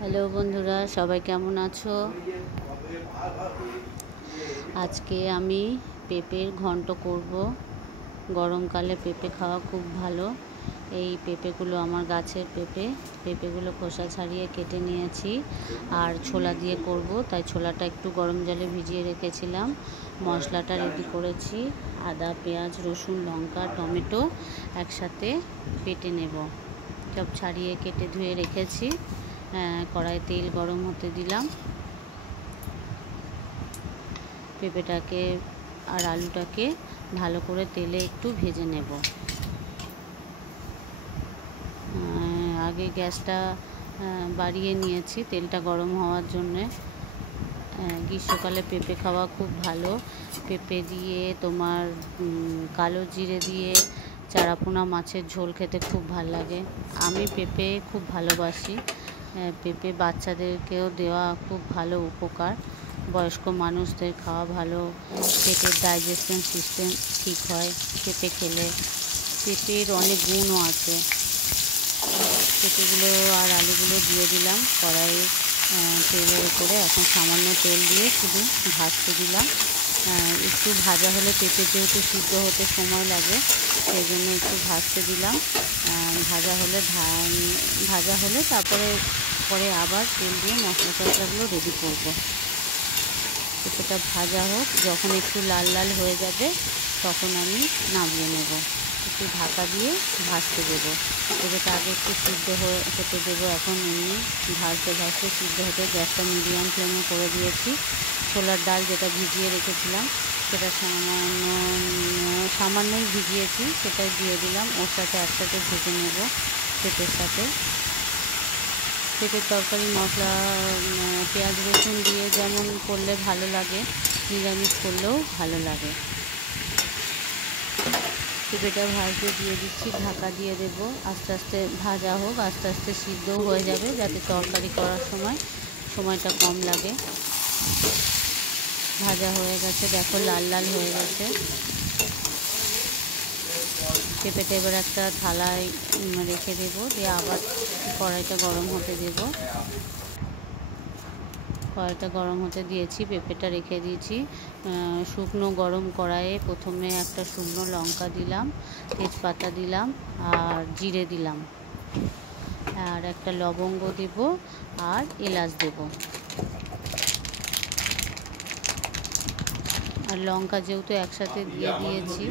Hello বন্ধুরা, সবাই কেমন আছো? আজকে আমি পেঁপের ঘন্ট করব। গরমকালে পেঁপে খাওয়া খুব ভালো। এই পেঁপেগুলো আমার গাছের পেঁপেগুলো খোসা ছাড়িয়ে কেটে নিয়েছি আর ছোলা দিয়ে করব, তাই ছোলাটা একটু গরম জলে ভিজিয়ে রেখেছিলাম। মশলাটা রেডি করেছি, আদা, পেঁয়াজ, রসুন, লঙ্কা, টমেটো একসাথে বেটে নেব। সব ছাড়িয়ে কেটে ধুয়ে রেখেছি। কড়াইয়ে তেল গরম হতে দিলাম। পেঁপেটাকে আর আলুটাকে ভালো করে তেলে একটু ভেজে নেব। আগে গ্যাসটা বাড়িয়ে নিয়েছি তেলটা গরম হওয়ার জন্যে। গ্রীষ্মকালে পেঁপে খাওয়া খুব ভালো। পেঁপে দিয়ে তোমার কালো জিরে দিয়ে চারাপোনা মাছের ঝোল খেতে খুব ভাল লাগে। আমি পেঁপে খুব ভালোবাসি। পেঁপে বাচ্চাদেরকেও দেওয়া খুব ভালো, উপকার। বয়স্ক মানুষদের খাওয়া ভালো, পেটের ডাইজেশন সিস্টেম ঠিক হয় পেঁপে খেলে। পেঁপের অনেক গুণও আছে। পেঁপেগুলো আর আলুগুলো দিয়ে দিলাম কড়াইয়ে তেলের উপরে। এখন সামান্য তেল দিয়ে শুধু ভাজতে দিলাম। একটু ভাজা হলে পেঁপে যেহেতু সিদ্ধ হতে সময় লাগে, সেই জন্য একটু ভাজতে দিলাম। ভাজা হলে পরে আবার তেল দিয়ে মশলা টশলাগুলো রেডি করব। পেঁপেটা ভাজা হোক, যখন একটু লাল লাল হয়ে যাবে তখন আমি নামিয়ে নেব। একটু ঢাকা দিয়ে ভাজতে দেবো। পেঁপেটা আগে একটু সিদ্ধ হতে দেবো। এখন এমনি ভাজতে ভাজতে সিদ্ধ হতে গ্যাসটা মিডিয়াম ফ্লেমে করে দিয়েছি। ছোলার ডাল যেটা ভিজিয়ে রেখেছিলাম সেটা সামান্যই ভিজিয়েছি, সেটাই দিয়ে দিলাম। ওর সাথে একসাথে ভেজে নেব পেঁপের সাথে। পেঁপের তরকারি মশলা পেঁয়াজ রসুন দিয়ে যেমন করলে ভালো লাগে, নিরামিষ করলেও ভালো লাগে। পেঁপেটা ভাজতে দিয়ে দিচ্ছি, ঢাকা দিয়ে দেব। আস্তে আস্তে ভাজা হোক, আস্তে আস্তে সিদ্ধও হয়ে যাবে, যাতে তরকারি করার সময়টা কম লাগে। ভাজা হয়ে গেছে, দেখো লাল লাল হয়ে গেছে। পেঁপেটা এবার একটা থালায় রেখে দেবো, দিয়ে আবার কড়াইটা গরম হতে দেব। কড়াইটা গরম হতে দিয়েছি, পেঁপেটা রেখে দিয়েছি। শুকনো গরম কড়াইয়ে প্রথমে একটা শুকনো লঙ্কা দিলাম, তেজপাতা দিলাম আর জিরে দিলাম, আর একটা লবঙ্গ দেব আর এলাচ দেব। আর লঙ্কা যেহেতু একসাথে দিয়ে দিয়েছি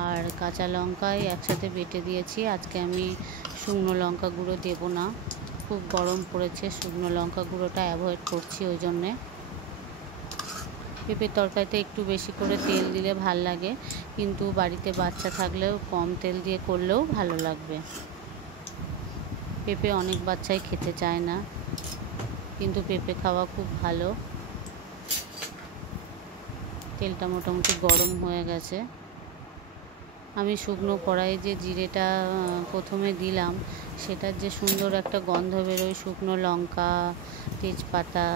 আর কাঁচা লঙ্কাই একসাথে বেটে দিয়েছি, আজকে আমি শুকনো লঙ্কা গুঁড়ো দেবো না। খুব গরম পড়েছে, শুকনো লঙ্কা গুঁড়োটা অ্যাভয়েড করছি ওই জন্যে। পেঁপের তরকারিতে একটু বেশি করে তেল দিলে ভাল লাগে, কিন্তু বাড়িতে বাচ্চা থাকলেও কম তেল দিয়ে করলেও ভালো লাগবে। পেঁপে অনেক বাচ্চাই খেতে চায় না, কিন্তু পেঁপে খাওয়া খুব ভালো। তেলটা মোটামুটি গরম হয়ে গেছে। আমি শুকনো কড়াইয়ে যে জিরেটা প্রথমে দিলাম, সেটার যে সুন্দর একটা গন্ধ বেরোয়, শুকনো লঙ্কা তেজপাতা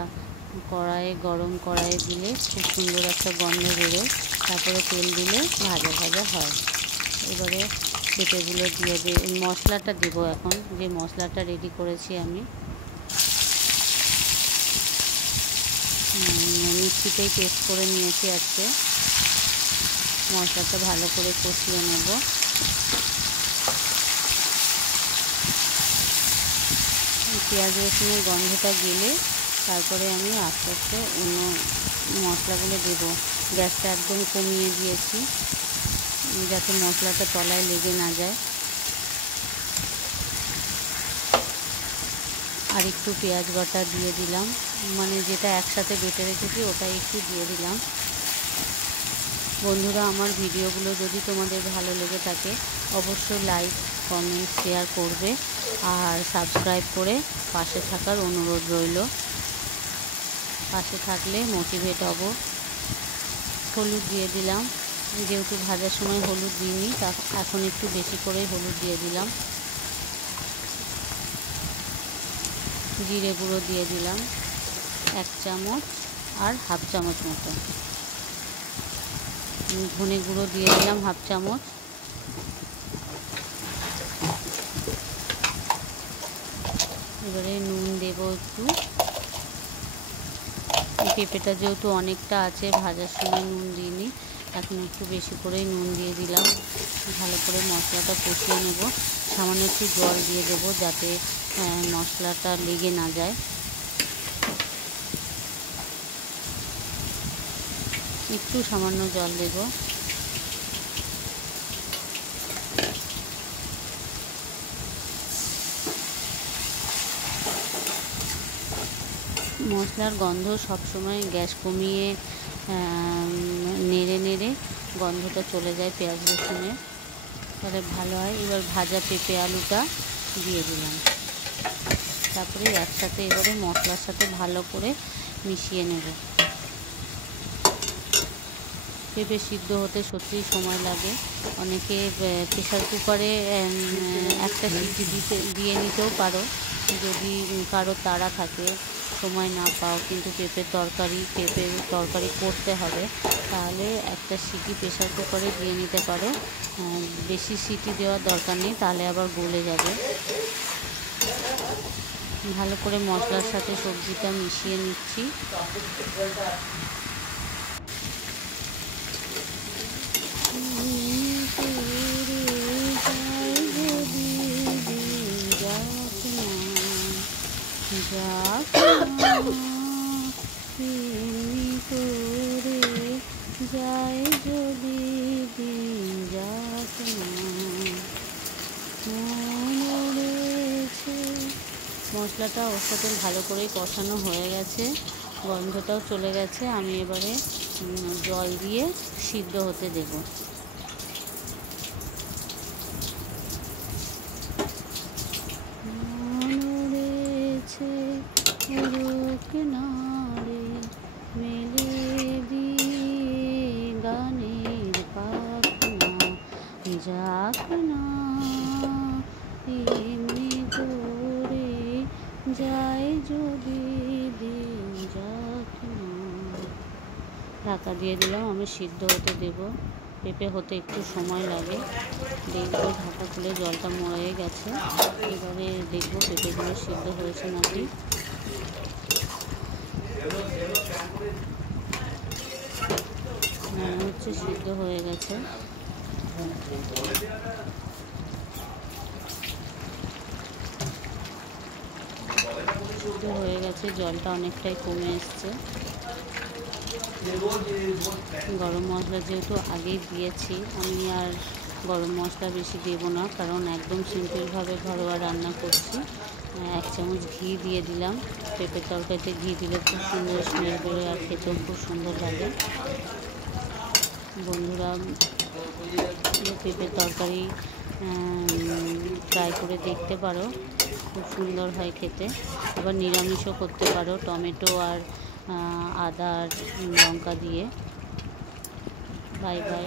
গরম কড়াইয়ে দিলে খুব সুন্দর একটা গন্ধ বেরোয়। তারপরে তেল দিলে ভাজা ভাজা হয়। এবারে পেঁপেগুলো দিয়ে মশলাটা দেবো। এখন যে মশলাটা রেডি করেছি আমি মিক্সিতেই পেস্ট করে নিয়েছি আজকে। মশলাটা ভালো করে কষিয়ে নেব। পেঁয়াজ রসুনের গন্ধটা গেলে তারপরে আমি আস্তে আস্তে অন্য মশলাগুলো দেব। গ্যাসটা একদম কমিয়ে দিয়েছি, যাতে মশলাটা তলায় লেগে না যায়। আর একটু পেঁয়াজ বাটা দিয়ে দিলাম, মানে যেটা একসাথে বেটে রেখেছি ওটাই একটু দিয়ে দিলাম। বন্ধুরা, আমার ভিডিওগুলো যদি তোমাদের ভালো লেগে থাকে অবশ্যই লাইক কমেন্ট শেয়ার করবে আর সাবস্ক্রাইব করে পাশে থাকার অনুরোধ রইল। পাশে থাকলে মোটিভেট হব। হলুদ দিয়ে দিলাম, যেহেতু ভাজার সময় হলুদ দিইনি, এখন একটু বেশি করে হলুদ দিয়ে দিলাম। জিরে গুঁড়ো দিয়ে দিলাম 1 চামচ আর হাফ চামচ মতো। ধনে গুঁড়ো দিয়ে দিলাম হাফ চামচ। এবারে নুন দেবো একটু। পেঁপেটা যেহেতু অনেকটা আছে, ভাজার সময় নুন দিইনি, এখন একটু বেশি করেই নুন দিয়ে দিলাম। ভালো করে মশলাটা কষিয়ে নেব। সামান্য একটু জল দিয়ে দেবো যাতে মশলাটা লেগে না যায়। একটু সামান্য জল দেব। মশলার গন্ধ সবসময় গ্যাস কমিয়ে নেড়ে নেড়ে গন্ধটা চলে যায় পেঁয়াজ রসুনের, তাহলে ভালো হয়। এবার ভাজা পেঁপে আলুটা দিয়ে দিলাম, তারপরে একসাথে এবারে মশলার সাথে ভালো করে মিশিয়ে নেব। পেঁপে সিদ্ধ হতে সত্যিই সময় লাগে। অনেকে প্রেশার কুকারে একটা সিটি দিয়ে নিতেও পারো যদি কারো তাড়া থাকে, সময় না পাও, কিন্তু পেঁপের তরকারি করতে হবে, তাহলে একটা সিটি প্রেশার কুকারে দিয়ে নিতে পারো। বেশি সিটি দেওয়ার দরকার নেই, তাহলে আবার গলে যাবে। ভালো করে মশলার সাথে সবজিটা মিশিয়ে নিচ্ছি। যায় যদি দিন যাক না, মশলাটা ওর সাথে ভালো করে কষানো হয়ে গেছে, গন্ধটাও চলে গেছে। আমি এবারে জল দিয়ে সিদ্ধ হতে দেব। কিনারে মেলে দিয়ে গানের পাখনা যাক না, এমনি করে যায় যদি দিন যাক না। ঢাকা দিয়ে দিলাম, আমি সিদ্ধ হতে দেব। পেঁপে হতে একটু সময় লাগে। দেখবো ঢাকা খুলে জলটা মরে গেছে, এবারে দেখবো পেঁপেগুলো সিদ্ধ হয়েছে নাকি। মনে হচ্ছে সিদ্ধ হয়ে গেছে। সিদ্ধ হয়ে গেছে, জলটা অনেকটাই কমে এসছে। গরম মশলা যেহেতু আগেই দিয়েছি, আমি আর গরম মশলা বেশি দেবো না, কারণ একদম সিম্পলভাবে ঘরোয়া রান্না করছি। 1 চামচ ঘি দিয়ে দিলাম। পেঁপের তরকারিতে ঘি দিলে খুব সুন্দর স্মেল বেরোয় আর খেতেও খুব সুন্দর লাগে। বন্ধুরা পেঁপের তরকারি ট্রাই করে দেখতে পারো, খুব সুন্দর হয় খেতে। আবার নিরামিষও করতে পারো, টমেটো আর আদা আর লঙ্কা দিয়ে। Bye bye.